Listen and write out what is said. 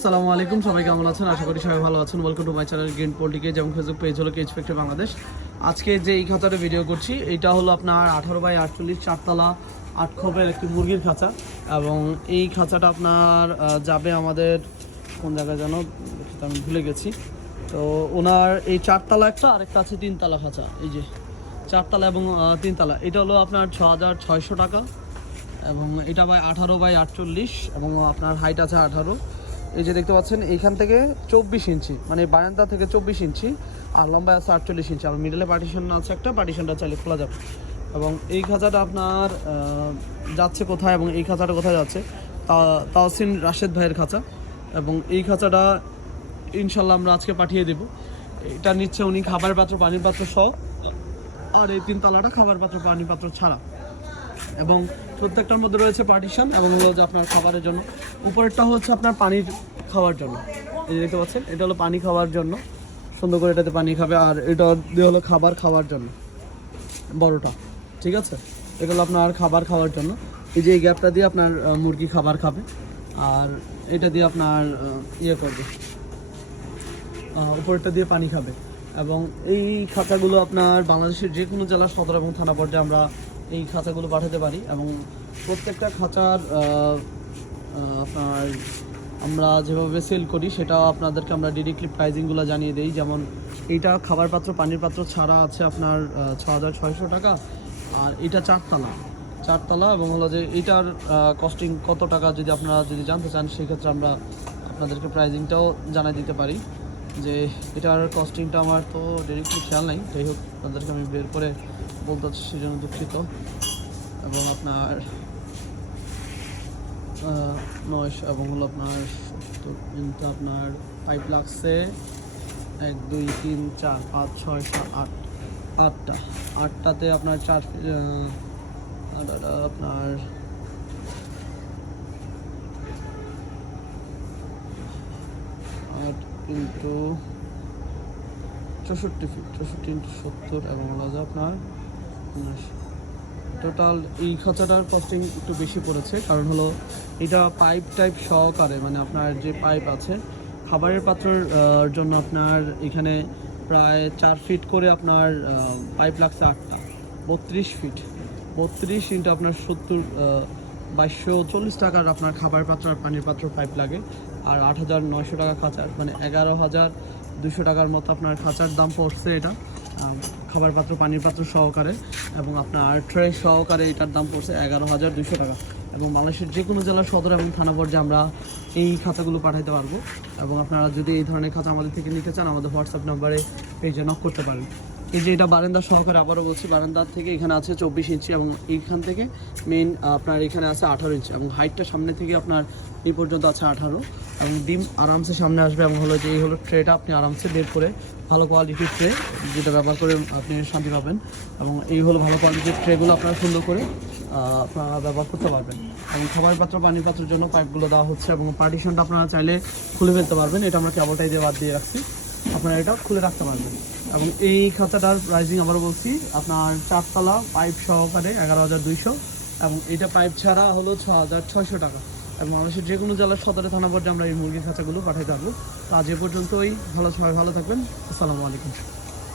আসসালামু আলাইকুম, সবাই কেমন আছেন? আশা করি সবাই ভালো আছেন। Welcome to my channel green পোল্টিকে যেমন ফেসবুক পেজ হলো কেজ ফ্যাক্টরি বাংলাদেশ আজকে যে এই খাঁচাটা ভিডিও করছি, এটা হলো আপনার আঠারো বাই আটচল্লিশ, চারতলা, আট খোপের একটি মুরগির খাঁচা। এবং এই খাঁচাটা আপনার যাবে আমাদের, কোন জায়গায় যেন আমি ভুলে গেছি। তো ওনার এই চারতলা একটা, আরেকটা আছে তিনতলা খাঁচা। এই যে চারতলা এবং তিনতলা। এটা হলো আপনার ছ হাজার ছয়শো টাকা। এবং এটা বাই আঠারো বাই আটচল্লিশ, এবং আপনার হাইট আছে আঠারো। এই যে দেখতে পাচ্ছেন, এইখান থেকে চব্বিশ ইঞ্চি মানে বারান্দা থেকে চব্বিশ ইঞ্চি, আর লম্বায় আছে আটচল্লিশ ইঞ্চি। আর মিডলে পার্টিশন আছে একটা পার্টিশনটা চাইলে খোলা যাবে। এবং এই খাঁচাটা আপনার যাচ্ছে কোথায় এবং এই খাঁচাটা কোথায় যাচ্ছে, তা- তাহসিন রাশেদ ভাইয়ের খাঁচা। এবং এই খাঁচাটা ইনশাল্লাহ আমরা আজকে পাঠিয়ে দেব। এটা নিচ্ছে উনি খাবার পাত্র, পানির পাত্র সহ। আর এই তিন তিনতলাটা খাবার পাত্র, পানির পাত্র ছাড়া। এবং প্রত্যেকটার মধ্যে রয়েছে পার্টিশন এবং হলো যে আপনার খাবারের জন্য। উপরেরটা হচ্ছে আপনার পানির খাওয়ার জন্য। এই যে দেখতে পাচ্ছেন, এটা হলো পানি খাওয়ার জন্য। সুন্দর করে এটাতে পানি খাবে আর এটা দিয়ে হলো খাবার খাওয়ার জন্য। বড়টা, ঠিক আছে? এটা হলো আপনার খাবার খাওয়ার জন্য। এই যে এই গ্যাপটা দিয়ে আপনার মুরগি খাবার খাবে। আর এটা দিয়ে আপনার ইয়ে করবে। উপরেরটা দিয়ে পানি খাবে। এবং এই খাতাগুলো আপনার বাংলাদেশের যে কোনো জেলা সদর এবং থানা পর্যায়ে আমরা এই খাঁচাগুলো পাঠাতে পারি এবং প্রত্যেকটা খাঁচার আপনার আমরা যেভাবে সেল করি সেটা আপনাদেরকে আমরা ডিরেক্টলি প্রাইজিংগুলো জানিয়ে দিই। যেমন এইটা খাবার পাত্র, পানির পাত্র ছাড়া আছে আপনার ছ হাজার ছয়শো টাকা আর এটা চারতলা। চারতলা এবং হলো যে এটার কস্টিং কত টাকা যদি আপনারা যদি জানতে চান, সেক্ষেত্রে আমরা আপনাদেরকে প্রাইজিংটাও জানাই দিতে পারি। যে এটার কস্টিংটা আমার তো ডিরেক্টলি খেয়াল নাই। যাই হোক তাদেরকে আমি বের করে বলতে চাচ্ছি সেজন্য দুঃখিত। এবং আপনার নয় এবং হলো আপনার কিন্তু আপনার পাইপ লাগছে এক, দুই, তিন, চার, পাঁচ, ছয়, সাত, আট। আটটা। আটটাতে আপনার চার আপনার আট ইন্টু চৌষট্টি ফিট চৌষট্টি ইন্টু সত্তর এবং হলো আপনার টোটাল এই খাঁচাটার কস্টিং একটু বেশি পড়েছে, কারণ হলো এটা পাইপ টাইপ সহকারে মানে আপনার যে পাইপ আছে, খাবারের পাত্রের জন্য আপনার এখানে প্রায় চার ফিট করে আপনার পাইপ লাগছে আটটা, বত্রিশ ফিট বত্রিশ ইন্টু আপনার সত্তর বাইশশো চল্লিশ টাকার আপনার খাবার পাত্র আর পানির পাত্র পাইপ লাগে। আর আট হাজার নয়শো টাকা খাঁচার মানে এগারো হাজার দুশো টাকার মতো আপনার খাঁচার দাম পড়ছে এটা খাবার পাত্র পানির পাত্র সহকারে এবং আপনার ট্রে সহকারে এটার দাম পড়ছে এগারো হাজার দুশো টাকা। এবং বাংলাদেশের যে কোনো জেলার সদর এবং থানা পর্যায়ে আমরা এই খাঁচাগুলো পাঠাতে পারব। এবং আপনারা যদি এই ধরনের খাঁচা আমাদের থেকে নিতে চান, আমাদের হোয়াটসঅ্যাপ নাম্বারে পেজে নক করতে পারেন। এই যে এটা বারান্দা সহকারে আবারও বলছি, বারান্দার থেকে এখানে আছে চব্বিশ ইঞ্চি এবং এইখান থেকে মেন আপনার এখানে আছে আঠারো ইঞ্চি এবং হাইটটা সামনে থেকে আপনার এই পর্যন্ত আছে আঠারো এবং ডিম আরামসে সামনে আসবে এবং হলো যে এই হলো ট্রেটা আপনি আরামসে বের করে ভালো কোয়ালিটির ট্রে যেটা ব্যবহার করে আপনি শান্তি পাবেন এবং এই হলো ভালো কোয়ালিটির ট্রেগুলো আপনারা সুন্দর করে আপনারা ব্যবহার করতে পারবেন এবং খাবার পাত্র, পানির পাত্রের জন্য পাইপগুলো দেওয়া হচ্ছে এবং পার্টিশনটা আপনারা চাইলে খুলে ফেলতে পারবেন। এটা আমরা কেবলটাই দিয়ে বাদ দিয়ে রাখছি। আপনারা এটা খুলে রাখতে পারবেন। এবং এই খাতাটার প্রাইসিং আবারও বলছি, আপনার চারতলা পাইপ সহকারে এগারো হাজার দুইশো। এবং এটা পাইপ ছাড়া হলো ছ হাজার ছয়শো টাকা। এবং মানুষের যে কোনো জেলার সদরে থানা পর্যায়ে আমরা এই মুরগির খাঁচাগুলো পাঠিয়ে থাকব। তো আজ এ পর্যন্তই, ভালো সবাই ভালো থাকবেন। আসসালামু আলাইকুম।